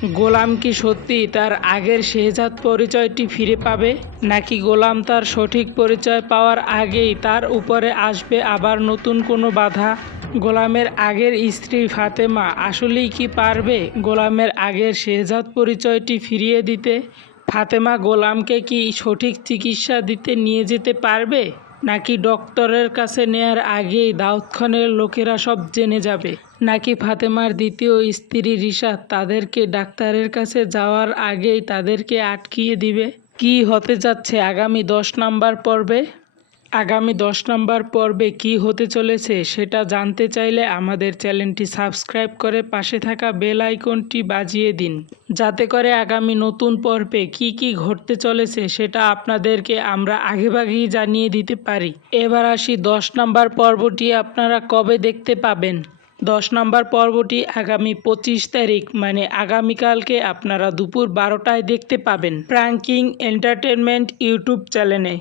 গোলাম কি সত্যি তার আগের শেহজাদ পরিচয়টি ফিরে পাবে, নাকি গোলাম তার সঠিক পরিচয় পাওয়ার আগেই তার উপরে আসবে আবার নতুন কোনো বাধা? গোলামের আগের স্ত্রী ফাতেমা আসলেই কি পারবে গোলামের আগের শেহজাদ পরিচয়টি ফিরিয়ে দিতে? ফাতেমা গোলামকে কি সঠিক চিকিৎসা দিতে নিয়ে যেতে পারবে, নাকি ডক্টরের কাছে নেয়ার আগেই দাউদ খানের লোকেরা সব জেনে যাবে? নাকি ফাতেমার দ্বিতীয় স্ত্রী রিশাদ তাদেরকে ডাক্তারের কাছে যাওয়ার আগেই তাদেরকে আটকিয়ে দিবে? কি হতে যাচ্ছে আগামী 10 নম্বর পর্বে? আগামী 10 নম্বর পর্বে কী হতে চলেছে সেটা জানতে চাইলে আমাদের চ্যানেলটি সাবস্ক্রাইব করে পাশে থাকা বেল আইকনটি বাজিয়ে দিন, যাতে করে আগামী নতুন পর্বে কি ঘটতে চলেছে সেটা আপনাদেরকে আমরা আগেভাগেই জানিয়ে দিতে পারি। এবার আসি 10 নম্বর পর্বটি আপনারা কবে দেখতে পাবেন। 10 নম্বর পর্বটি আগামী 25 তারিখ মানে আগামীকালকে আপনারা দুপুর 12টায় দেখতে পাবেন প্রাঙ্কিং এন্টারটেনমেন্ট ইউটিউব চ্যানেলে।